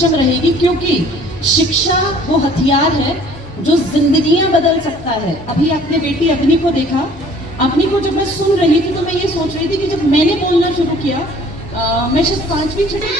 सक्षम रहेगी, क्योंकि शिक्षा वो हथियार है जो जिंदगियां बदल सकता है। अभी आपने बेटी अग्नि को देखा। अग्नि को जब मैं सुन रही थी तो मैं ये सोच रही थी कि जब मैंने बोलना शुरू किया, मैं शायद 5वीं 6वीं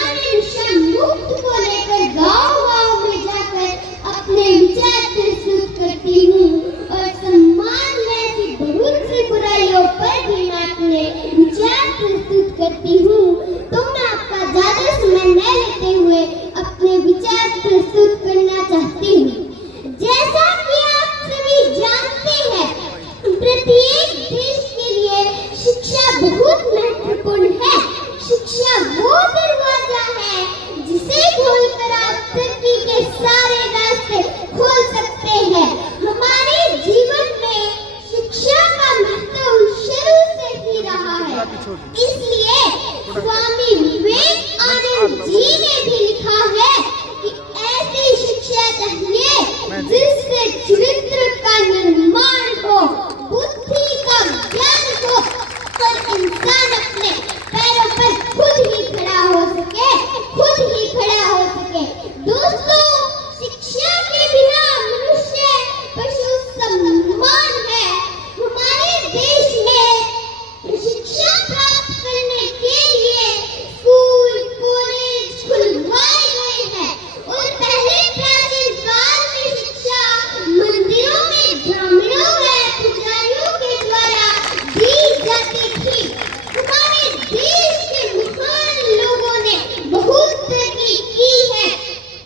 मुक्त को लेकर गांव-गांव में जाकर अपने विचार प्रस्तुत करती हूँ और सम्मान जैसी बहुत सी बुराइयों पर भी मैं अपने विचार प्रस्तुत करती हूँ। तो मैं आपका ज्यादा समय न लेते हुए अपने विचार प्रस्तुत करना चाहती हूँ। जैसा कि आप सभी जानते हैं, प्रत्येक देश के लिए शिक्षा बहुत महत्वपूर्ण है। शिक्षा वो दरवाजा है जिसे खोलकर आप तरक्की के सारे रास्ते खोल सकते हैं। हमारे जीवन में शिक्षा का महत्व शुरू से ही रहा है। इसलिए स्वामी विवेकानंद जी ने भी लिखा है कि ऐसी शिक्षा चाहिए जिससे चरित्र का निर्माण हो, बुद्धि का ज्ञान हो और इंसान अपने पैरों पर खुद ही खड़ा हो सके, खुद ही खड़ा हो सके। दोस्तों, शिक्षा के बिना मनुष्य पशु समान है। हमारे देश में शिक्षा प्राप्त करने के लिए स्कूल कॉलेज खुलवाए गए हैं और पहले प्राचीन काल में शिक्षा मंदिरों में ब्राह्मणों व पुजारियों के द्वारा दी जाती थी। हमारे देश के महान लोगों ने बहुत तरक्की की है,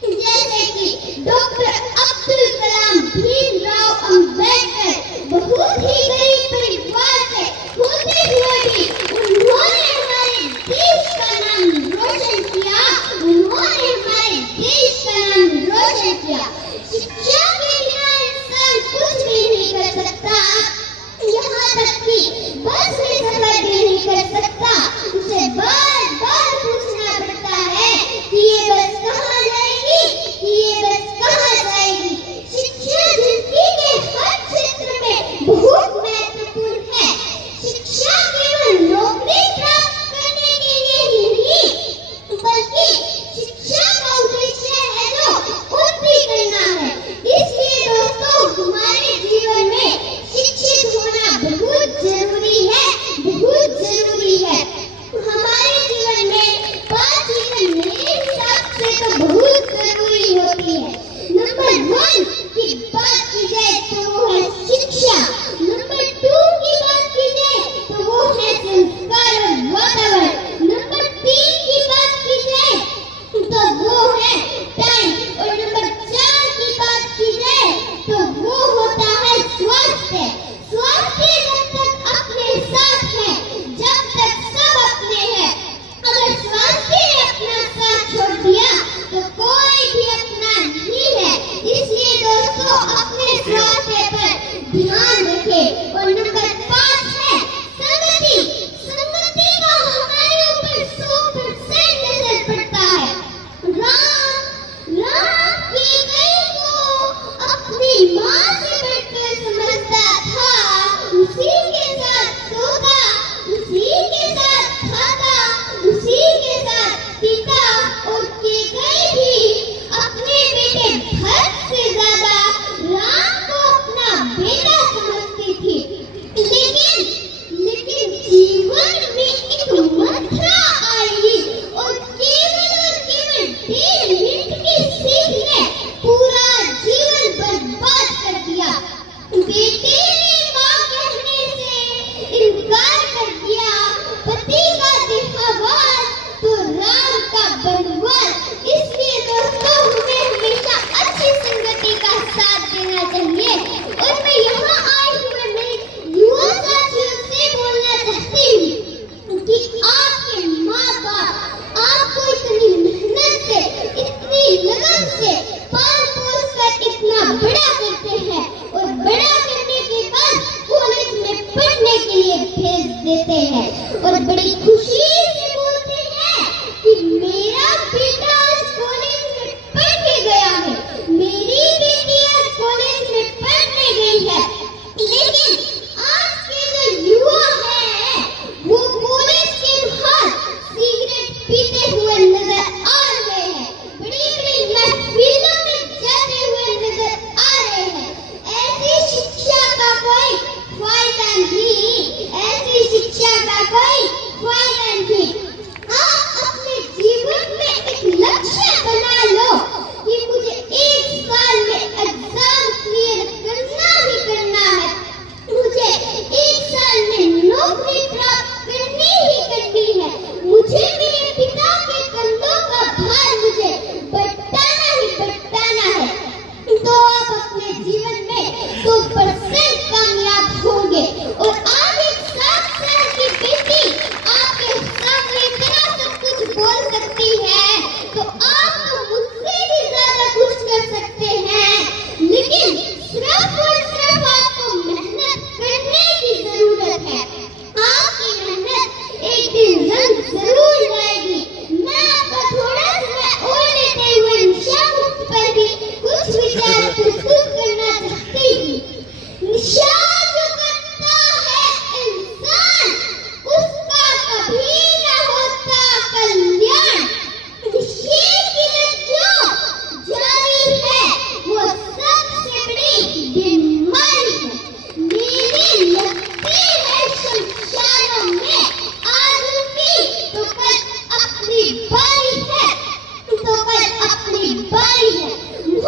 जैसे कि डॉक्टर अब्दुल कलाम, भीमराव अंबेडकर बहुत ही गरीब परिवार से होते हुए भी उन्होंने हमारे देश का नाम रोशन किया। उन्होंने हमारे देश का नाम रोशन किया। शिक्षा के बिना इंसान कुछ भी नहीं कर सकता। यहाँ तक कि बस में सफर भी नहीं कर सकता। उसे बार बार पूछना पड़ता है कि ये बस कहाँ जाएगी, कि ये बस कहाँ जाएगी। शिक्षा जिंदगी के हर क्षेत्र में बहुत महत्वपूर्ण है। शिक्षा केवल नौकरी प्राप्त करने के लिए ही नहीं, बल्कि शिक्षा का उद्देश्य है जो उन्नति करना है। इसलिए दोस्तों, हमारे जीवन में शिक्षित होना बहुत जरूरी है, बहुत जरूरी है। हमारे जीवन में 5 चीजें मेरे हिसाब से तो बहुत जरूरी होती है। नंबर 1 की बात की जाए तो वो है शिक्षा। नंबर 2 की बात की जाए तो वो है संस्कार और वातावरण। नंबर 3 की बात की जाए तो वो है टाइम और नंबर 4 की बात की जाए तो वो होता है स्वास्थ्य। स्वास्थ्य जब तक अपने साथ है, जब तक सब अपने हैं। अगर स्वास्थ्य ने अपना साथ छोड़ दिया तो कोई भी अपना नहीं है। इसलिए दोस्तों, अपने स्वास्थ्य पर ध्यान रखें। और नंबर 5 है संगति। संगति का हमारे ऊपर 100% असर पड़ता है। राम केकई को अपनी माँ से बढ़कर समझता था। उसी के साथ सोता, उसी के साथ खाता, उसी के साथ पीता और केकई भी अपने बेटे भरत से ज्यादा राम को अपना बेटा समझती थी। लेकिन जीवन में एक मंथरा आई और केवल 1.5 मिनट की सीख ने पूरा जीवन बर्बाद कर दिया। बेटे ने माँ कहने से इनकार कर दिया। पति का देहांत तो राम का बनवास। इसलिए दोस्तों, हमें हमेशा अच्छी संगति का साथ देना चाहिए। और मैं यहाँ आई हुए मेरे युवा साथियों से बोलना चाहती हूँ कि आपके माँ बाप आपको इतनी मेहनत से, इतनी लगन से पाल पोस कर इतना बड़ा करते हैं और बड़ा करने के बाद कॉलेज में पढ़ने के लिए भेज देते हैं और बड़ी खुशी से बोलते हैं कि मेरा बेटा आज कॉलेज में पढ़ने गया है, मेरी बेटी आज कॉलेज में पढ़ने गई है। लेकिन आज के जो युवा हैं वो कॉलेज के बाहर सिगरेट पीते हुए नजर आ रहे हैं। बड़ी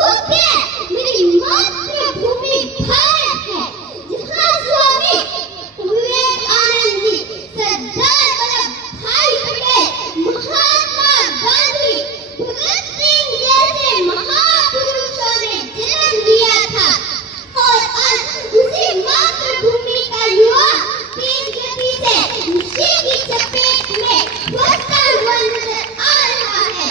योग्य मेरी मातृभूमि भारत है, जहाँ स्वामी विवेकानंद जी, सरदार वल्लभ भाई पटेल, महात्मा गांधी, भगत सिंह जैसे महापुरुषों ने जन्म लिया था। और आज उसी मातृभूमि का युवा तेज गति से नशे की चपेट में फंसता हुआ नजर आ रहा है।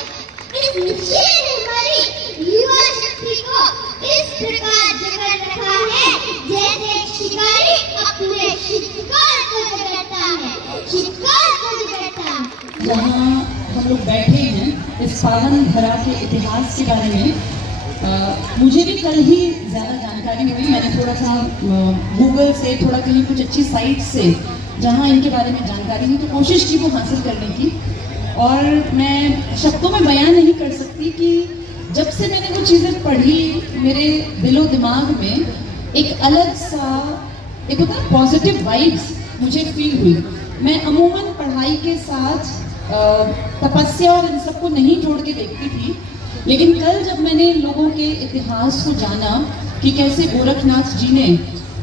इस नशे ने हमारी युवा शक्ति को इस प्रकार जकड़ रखा है जैसे शिकारी अपने शिकार को जकड़ता है, शिकार को जकड़ता है। जहाँ हम लोग बैठे हैं इस पावन धरा के इतिहास के बारे में मुझे भी कल ही ज़्यादा जानकारी हुई। मैंने थोड़ा सा गूगल से, थोड़ा कहीं कुछ अच्छी साइट से जहाँ इनके बारे में जानकारी थी तो कोशिश की वो हासिल करने की। और मैं शब्दों में बयान नहीं कर सकती कि जब से मैंने वो चीज़ें पढ़ी मेरे दिलो दिमाग में एक अलग सा, एक होता है पॉजिटिव वाइब्स मुझे फील हुई। मैं अमूमन पढ़ाई के साथ तपस्या और इन सबको नहीं जोड़ के देखती थी, लेकिन कल जब मैंने लोगों के इतिहास को जाना कि कैसे गोरखनाथ जी ने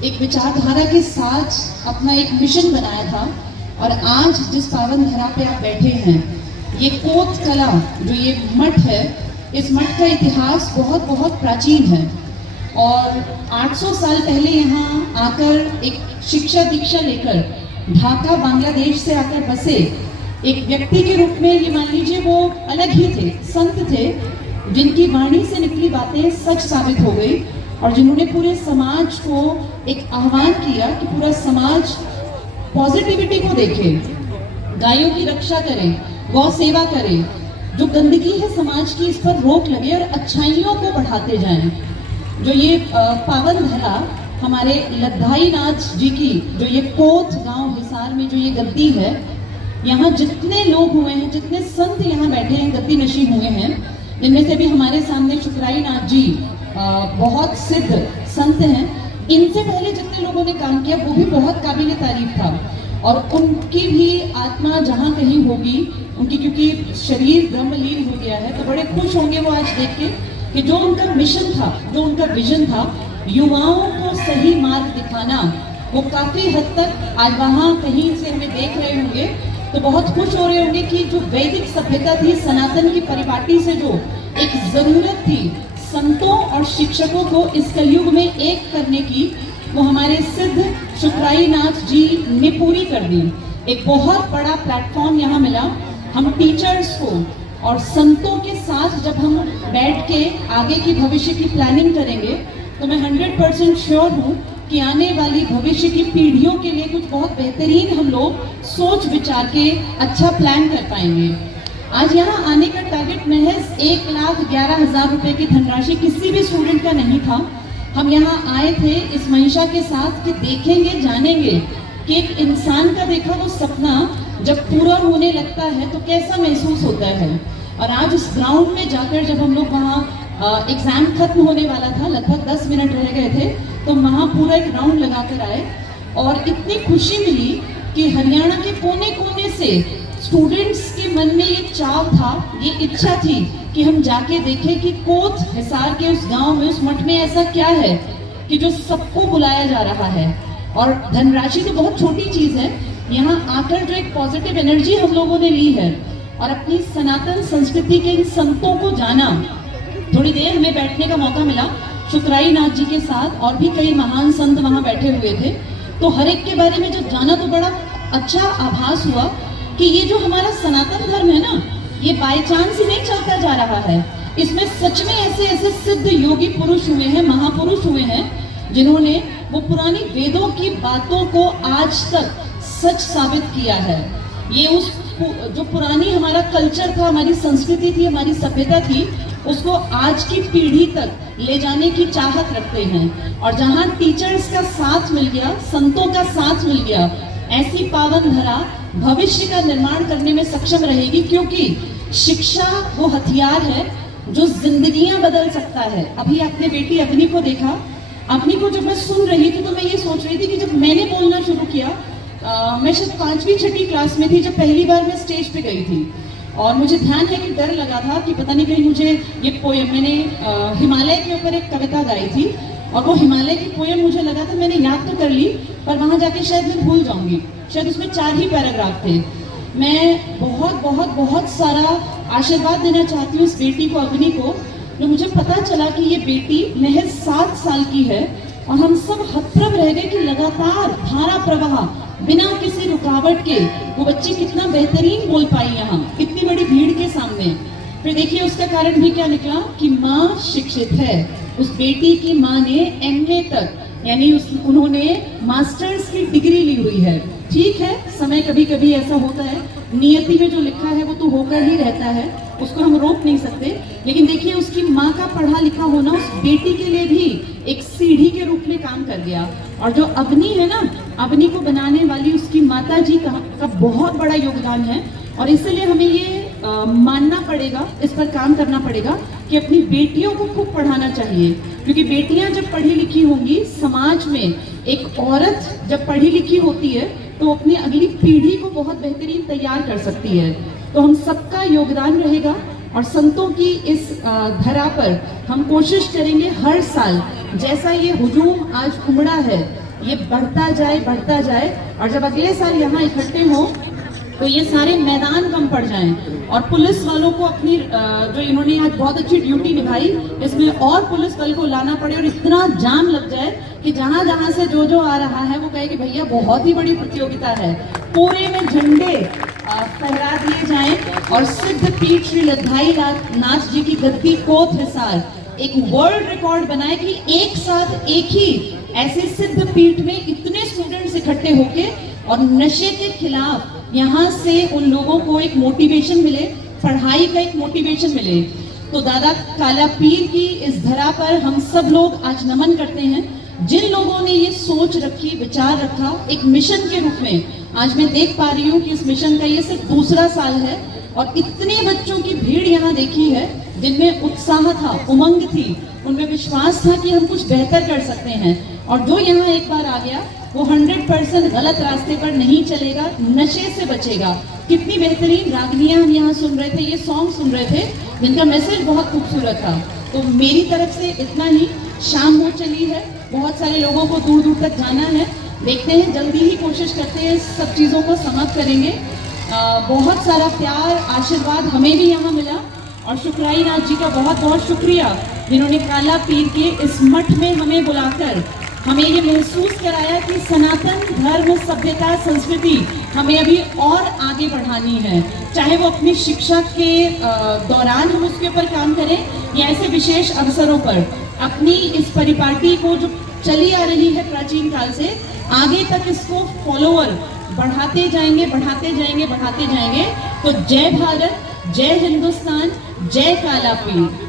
एक विचारधारा के साथ अपना एक मिशन बनाया था, और आज जिस पावन धरा पे आप बैठे हैं, ये कोत कला जो ये मठ है, इस मठ का इतिहास बहुत बहुत प्राचीन है। और 800 साल पहले यहाँ आकर एक शिक्षा दीक्षा लेकर ढाका बांग्लादेश से आकर बसे एक व्यक्ति के रूप में, ये मान लीजिए वो अलग ही थे, संत थे, जिनकी वाणी से निकली बातें सच साबित हो गई और जिन्होंने पूरे समाज को एक आह्वान किया कि पूरा समाज पॉजिटिविटी को देखे, गायों की रक्षा करें, गौ सेवा करें, जो गंदगी है समाज की इस पर रोक लगे और अच्छाइयों को बढ़ाते जाएं। जो ये पावन धरा हमारे लद्दाई नाथ जी की, जो ये कोत गांव हिसार में जो ये गद्दी है, यहाँ जितने लोग हुए हैं, जितने संत यहाँ बैठे हैं, गद्दी नशी हुए हैं, इनमें से भी हमारे सामने शुक्राई नाथ जी बहुत सिद्ध संत हैं। इनसे पहले जितने लोगों ने काम किया वो भी बहुत काबिल तारीफ था, और उनकी भी आत्मा जहाँ कहीं होगी, उनकी क्योंकि शरीर ब्रह्मलीन हो गया है, तो बड़े खुश होंगे वो आज देख के कि जो उनका मिशन था, जो उनका विजन था, युवाओं को सही मार्ग दिखाना, वो काफी हद तक आज वहाँ कहीं से हमें देख रहे होंगे तो बहुत खुश हो रहे होंगे कि जो वैदिक सभ्यता थी, सनातन की परिपाटी से जो एक जरूरत थी संतों और शिक्षकों को इस कलयुग में एक करने की, वो हमारे सिद्ध शुक्राई नाथ जी ने पूरी कर दी। एक बहुत बड़ा प्लेटफॉर्म यहाँ मिला। हम टीचर्स को और संतों के साथ जब हम बैठ के आगे की भविष्य की प्लानिंग करेंगे तो मैं 100% श्योर हूँ कि आने वाली भविष्य की पीढ़ियों के लिए कुछ बहुत बेहतरीन हम लोग सोच विचार के अच्छा प्लान कर पाएंगे। आज यहाँ आने का टारगेट महज 1,11,000 रुपए की धनराशि किसी भी स्टूडेंट का नहीं था। हम यहाँ आए थे इस मंशा के साथ कि देखेंगे, जानेंगे कि एक इंसान का देखा वो सपना जब पूरा होने लगता है तो कैसा महसूस होता है। और आज उस ग्राउंड में जाकर जब हम लोग वहाँ एग्जाम खत्म होने वाला था, लगभग 10 मिनट रह गए थे, तो वहाँ पूरा एक राउंड लगा कर आए और इतनी खुशी मिली कि हरियाणा के कोने कोने से स्टूडेंट्स के मन में ये चाव था, ये इच्छा थी कि हम जाके देखें कि कोत हिसार के उस गांव में, उस मठ में ऐसा क्या है कि जो सबको बुलाया जा रहा है। और धनराशि तो बहुत छोटी चीज है, यहाँ आकर जो एक पॉजिटिव एनर्जी हम लोगों ने ली है और अपनी सनातन संस्कृति के इन संतों को जाना। थोड़ी देर हमें बैठने का मौका मिला शुक्राई नाथ जी के साथ, और भी कई महान संत वहाँ बैठे हुए थे, तो हर एक के बारे में जब जाना तो बड़ा अच्छा आभास हुआ कि ये जो हमारा सनातन धर्म है ना, ये बाय चांस ही नहीं चलता जा रहा है। इसमें सच में ऐसे ऐसे सिद्ध योगी पुरुष हुए हैं, महापुरुष हुए हैं, जिन्होंने वो पुरानी वेदों की बातों को आज तक सच साबित किया है। ये उस जो पुरानी हमारा कल्चर था, हमारी संस्कृति थी, हमारी सभ्यता थी, उसको आज की पीढ़ी तक ले जाने की चाहत रखते हैं। और जहाँ टीचर्स का साथ मिल गया, संतों का साथ मिल गया, ऐसी पावन धरा भविष्य का निर्माण करने में सक्षम रहेगी, क्योंकि शिक्षा वो हथियार है जो जिंदगियां बदल सकता है। अभी आपने बेटी अग्नि को देखा, अग्नि को जब मैं सुन रही थी तो मैं ये सोच रही थी कि जब मैंने बोलना शुरू किया, मैं शायद 5वीं 6वीं क्लास में थी जब पहली बार मैं स्टेज पे गई थी, और मुझे ध्यान है कि डर लगा था कि पता नहीं कहीं मुझे ये पोएम, मैंने हिमालय के ऊपर एक कविता गाई थी और वो हिमालय की पोएम मुझे लगा था मैंने याद तो कर ली पर वहाँ जाके शायद मैं भूल जाऊंगी। शायद उसमें 4 ही पैराग्राफ थे। मैं बहुत बहुत बहुत सारा आशीर्वाद देना चाहती हूँ इस बेटी को, अग्नि को, जो मुझे पता चला कि ये बेटी महज 7 साल की है और हम सब हतप्रभ रह गए कि लगातार धारा प्रवाह बिना किसी रुकावट के वो बच्ची कितना बेहतरीन बोल पाई यहाँ इतनी बड़ी भीड़ के सामने। फिर देखिए उसका कारण भी क्या निकला कि माँ शिक्षित है। उस बेटी की माँ ने MA तक यानी उन्होंने मास्टर्स की डिग्री ली हुई है। ठीक है, समय कभी कभी ऐसा होता है, नियति में जो लिखा है वो तो होकर ही रहता है, उसको हम रोक नहीं सकते। लेकिन देखिए उसकी माँ का पढ़ा लिखा होना उस बेटी के लिए भी एक सीढ़ी के रूप में काम कर गया। और जो अग्नि है ना, अग्नि को बनाने वाली उसकी माता जी का बहुत बड़ा योगदान है। और इसलिए हमें ये मानना पड़ेगा, इस पर काम करना पड़ेगा कि अपनी बेटियों को खूब पढ़ाना चाहिए, क्योंकि बेटियां जब पढ़ी लिखी होंगी, समाज में एक औरत जब पढ़ी लिखी होती है तो अपनी अगली पीढ़ी को बहुत बेहतरीन तैयार कर सकती है। तो हम सबका योगदान रहेगा और संतों की इस धरा पर हम कोशिश करेंगे हर साल, जैसा ये हुजूम आज उमड़ा है ये बढ़ता जाए और जब अगले साल यहाँ इकट्ठे हो तो ये सारे मैदान कम पड़ जाएं और पुलिस वालों को अपनी जो इन्होंने आज बहुत अच्छी ड्यूटी निभाई, इसमें और पुलिस बल को लाना पड़े और इतना जाम लग जाए कि जहां जहां से जो आ रहा है वो कहे कि भैया बहुत ही बड़ी प्रतियोगिता है, पूरे में झंडे फहरा दिए जाएं और सिद्ध पीठ श्री लद्दाई नाथ जी की गद्दी कोत हिसार एक वर्ल्ड रिकॉर्ड बनाए कि एक साथ एक ही ऐसे सिद्ध पीठ में इतने स्टूडेंट्स इकट्ठे होके और नशे के खिलाफ यहाँ से उन लोगों को एक मोटिवेशन मिले, पढ़ाई का एक मोटिवेशन मिले। तो दादा काला पीर की इस धरा पर हम सब लोग आज नमन करते हैं। जिन लोगों ने ये सोच रखी, विचार रखा एक मिशन के रूप में, आज मैं देख पा रही हूँ कि इस मिशन का ये सिर्फ 2रा साल है और इतने बच्चों की भीड़ यहाँ देखी है जिनमें उत्साह था, उमंग थी, उनमें विश्वास था कि हम कुछ बेहतर कर सकते हैं। और जो यहाँ एक बार आ गया वो 100% गलत रास्ते पर नहीं चलेगा, नशे से बचेगा। कितनी बेहतरीन रागनियां हम यहाँ सुन रहे थे, ये सॉन्ग सुन रहे थे जिनका मैसेज बहुत खूबसूरत था। तो मेरी तरफ से इतना ही। शाम हो चली है, बहुत सारे लोगों को दूर दूर तक जाना है, देखते हैं जल्दी ही कोशिश करते हैं सब चीज़ों को समाप्त करेंगे। बहुत सारा प्यार आशीर्वाद हमें भी यहाँ मिला और शुक्राई नाथ जी का बहुत बहुत शुक्रिया जिन्होंने काला पीर के इस मठ में हमें बुलाकर हमें ये महसूस कराया कि सनातन धर्म, सभ्यता, संस्कृति हमें अभी और आगे बढ़ानी है। चाहे वो अपनी शिक्षा के दौरान हम उसके ऊपर काम करें या ऐसे विशेष अवसरों पर अपनी इस परिपाटी को जो चली आ रही है प्राचीन काल से, आगे तक इसको फॉलोअर बढ़ाते जाएंगे। तो जय भारत, जय हिंदुस्तान, जय काला पीर।